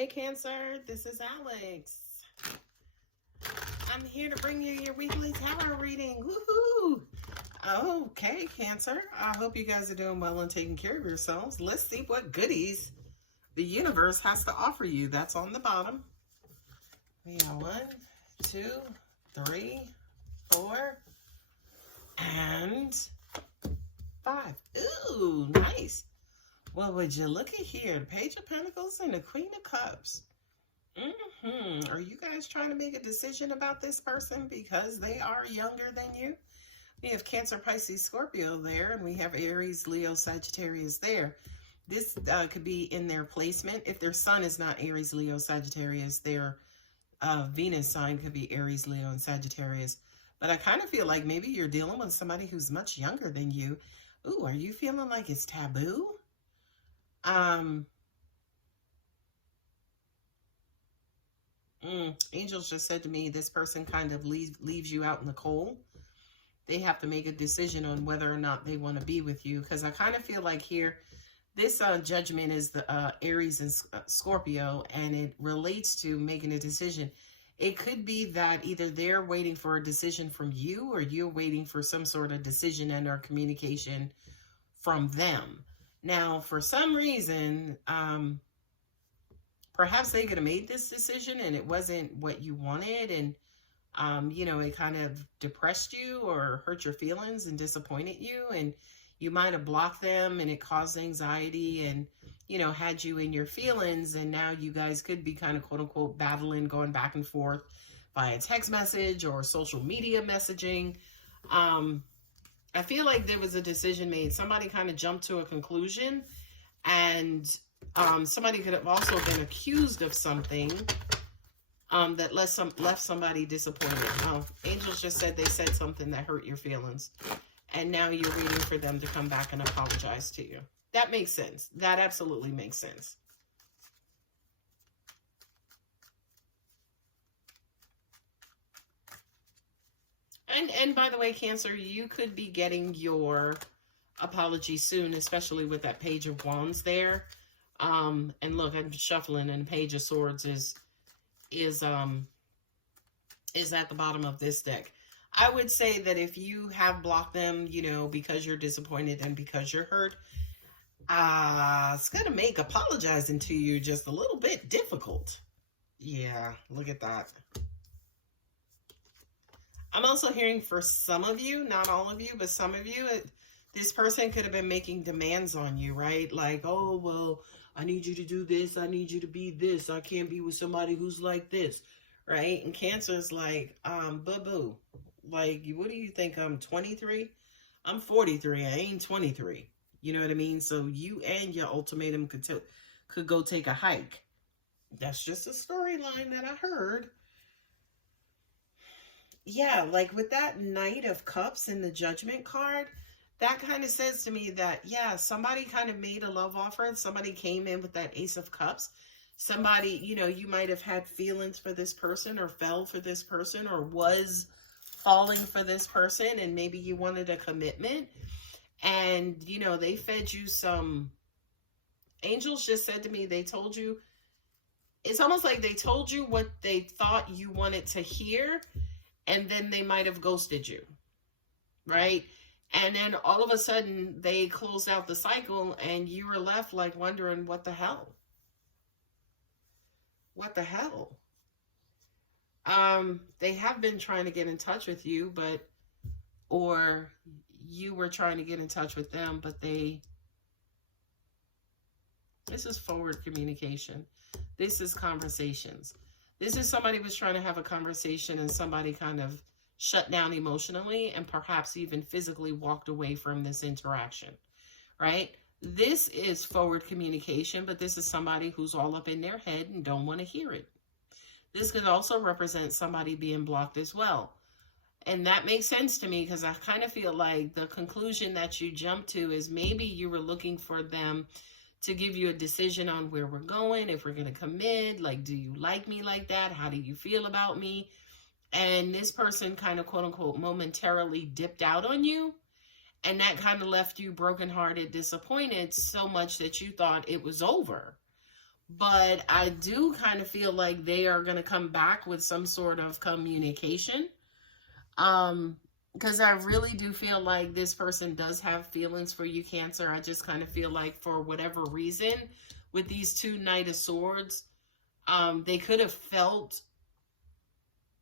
Hey Cancer, this is Alex. I'm here to bring you your weekly tarot reading. Woohoo! Okay, Cancer, I hope you guys are doing well and taking care of yourselves. Let's see what goodies the universe has to offer you. That's on the bottom. We got 1, 2, 3, 4, and 5. Ooh, nice. Well, would you look at here? The Page of Pentacles and the Queen of Cups. Are you guys trying to make a decision about this person because they are younger than you? We have Cancer, Pisces, Scorpio there, and we have Aries, Leo, Sagittarius there. This could be in their placement. If their sun is not Aries, Leo, Sagittarius, their Venus sign could be Aries, Leo, and Sagittarius. But I kind of feel like maybe you're dealing with somebody who's much younger than you. Ooh, are you feeling like it's taboo? Angels just said to me, this person kind of leaves you out in the cold. They have to make a decision on whether or not they want to be with you. Because I kind of feel like here, this judgment is the Aries and Scorpio, and it relates to making a decision. It could be that either they're waiting for a decision from you, or you're waiting for some sort of decision and or communication from them. Now, for some reason, perhaps they could have made this decision and it wasn't what you wanted, and you know, it kind of depressed you or hurt your feelings and disappointed you, and you might have blocked them and it caused anxiety and, you know, had you in your feelings, and now you guys could be kind of quote unquote battling, going back and forth via text message or social media messaging. I feel like there was a decision made. Somebody kind of jumped to a conclusion, and somebody could have also been accused of something that left somebody disappointed. Angels just said they said something that hurt your feelings, and now you're waiting for them to come back and apologize to you. That makes sense. That absolutely makes sense. And by the way, Cancer, you could be getting your apology soon, especially with that Page of Wands there. And look, I'm shuffling, and the Page of Swords is at the bottom of this deck. I would say that if you have blocked them, you know, because you're disappointed and because you're hurt, it's going to make apologizing to you just a little bit difficult. Yeah, look at that. I'm also hearing for some of you, not all of you, but some of you, this person could have been making demands on you, right? Like, oh, well, I need you to do this. I need you to be this. I can't be with somebody who's like this, right? And Cancer is like, boo-boo. Like, what do you think? I'm 23? I'm 43. I ain't 23. You know what I mean? So you and your ultimatum could go take a hike. That's just a storyline that I heard. Yeah, like with that Knight of Cups and the Judgment card, that kind of says to me that, yeah, somebody kind of made a love offer, and somebody came in with that Ace of Cups. Somebody, you know, you might have had feelings for this person, or fell for this person, or was falling for this person, and maybe you wanted a commitment, and, you know, they fed you some. Angels just said to me, they told you, it's almost like they told you what they thought you wanted to hear, and then they might have ghosted you, right? And then all of a sudden they closed out the cycle, and you were left like wondering, what the hell? What the hell? They have been trying to get in touch with you, or you were trying to get in touch with them, but this is forward communication. This is conversations. This is somebody was trying to have a conversation, and somebody kind of shut down emotionally and perhaps even physically walked away from this interaction, right? This is forward communication, but this is somebody who's all up in their head and don't want to hear it. This could also represent somebody being blocked as well. And that makes sense to me, because I kind of feel like the conclusion that you jump to is maybe you were looking for them to give you a decision on where we're going, if we're going to commit, like, do you like me like that? How do you feel about me? And this person kind of, quote unquote, momentarily dipped out on you. And that kind of left you brokenhearted, disappointed, so much that you thought it was over. but I do kind of feel like they are going to come back with some sort of communication. Because I really do feel like this person does have feelings for you, Cancer. I just kind of feel like for whatever reason, with these two Knight of Swords, they could have felt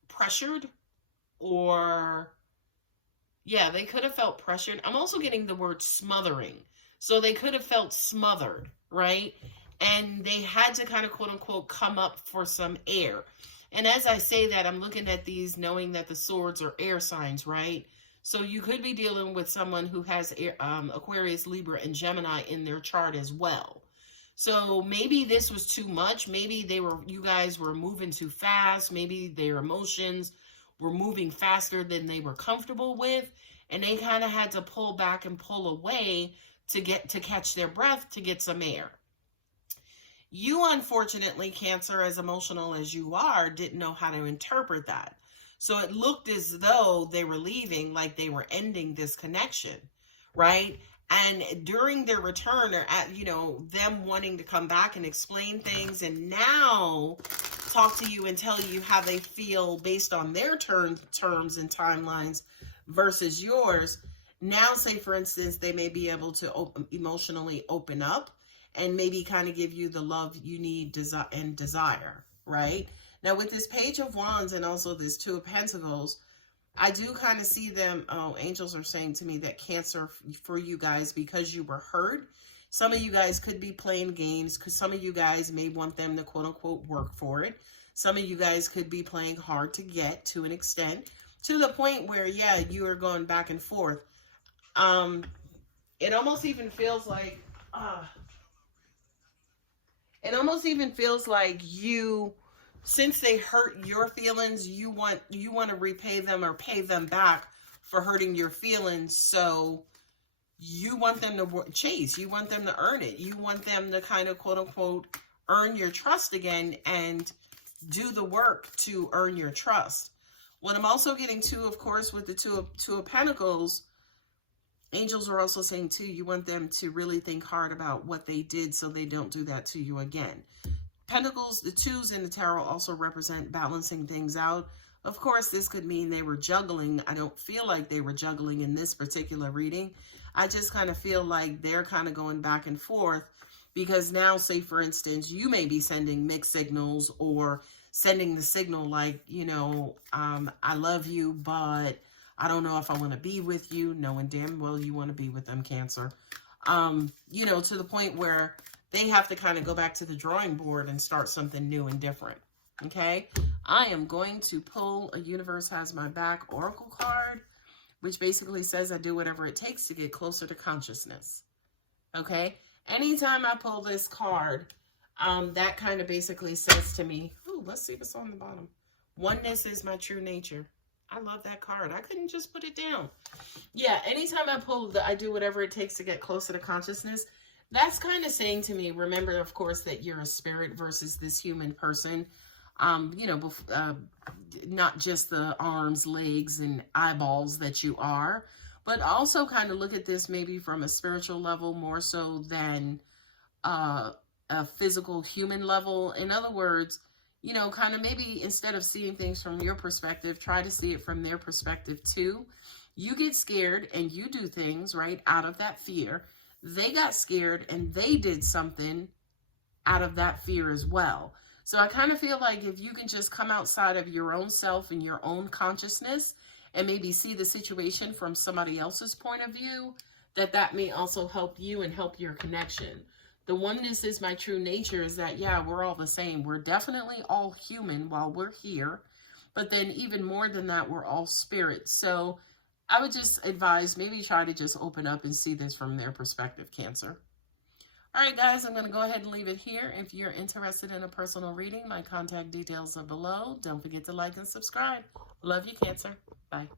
pressured, or yeah, they could have felt pressured. I'm also getting the word smothering. So they could have felt smothered, right? And they had to kind of quote unquote come up for some air. And as I say that, I'm looking at these knowing that the swords are air signs, right? So you could be dealing with someone who has Aquarius, Libra, and Gemini in their chart as well. So maybe this was too much. Maybe you guys were moving too fast. Maybe their emotions were moving faster than they were comfortable with. And they kind of had to pull back and pull away to catch their breath, to get some air. You, unfortunately, Cancer, as emotional as you are, didn't know how to interpret that. So it looked as though they were leaving, like they were ending this connection, right? And during their return, or at, them wanting to come back and explain things and now talk to you and tell you how they feel based on their terms and timelines versus yours. Now, say, for instance, they may be able to emotionally open up and maybe kind of give you the love you need and desire, right? Now, with this Page of Wands and also this Two of Pentacles, I do kind of see them, angels are saying to me that Cancer, for you guys, because you were hurt, some of you guys could be playing games, because some of you guys may want them to quote-unquote work for it. Some of you guys could be playing hard to get to an extent, to the point where, yeah, you are going back and forth. It almost even feels like, you, since they hurt your feelings, you want to repay them or pay them back for hurting your feelings. So you want them to chase. You want them to earn it. You want them to kind of quote unquote earn your trust again and do the work to earn your trust. What I'm also getting to, of course, with the Two of Pentacles, angels are also saying too, you want them to really think hard about what they did so they don't do that to you again. Pentacles, the twos in the tarot, also represent balancing things out. Of course, this could mean they were juggling. I don't feel like they were juggling in this particular reading. I just kind of feel like they're kind of going back and forth, because now, say, for instance, you may be sending mixed signals or sending the signal like, I love you, but I don't know if I want to be with you, knowing damn well you want to be with them, Cancer. To the point where they have to kind of go back to the drawing board and start something new and different. Okay, I am going to pull a Universe Has My Back Oracle card, which basically says I do whatever it takes to get closer to consciousness. Okay, anytime I pull this card, that kind of basically says to me, ooh, let's see what's on the bottom. Oneness is my true nature. I love that card. I couldn't just put it down. Yeah, anytime I pull I do whatever it takes to get closer to consciousness, that's kind of saying to me, remember, of course, that you're a spirit versus this human person. Not just the arms, legs, and eyeballs that you are, but also kind of look at this maybe from a spiritual level more so than a physical human level. In other words, kind of maybe instead of seeing things from your perspective, try to see it from their perspective too. You get scared and you do things, right, out of that fear. They got scared and they did something out of that fear as well. So I kind of feel like if you can just come outside of your own self and your own consciousness and maybe see the situation from somebody else's point of view, that may also help you and help your connection. The oneness is my true nature is that, yeah, we're all the same. We're definitely all human while we're here. But then even more than that, we're all spirit. So I would just advise maybe try to just open up and see this from their perspective, Cancer. All right, guys, I'm going to go ahead and leave it here. If you're interested in a personal reading, my contact details are below. Don't forget to like and subscribe. Love you, Cancer. Bye.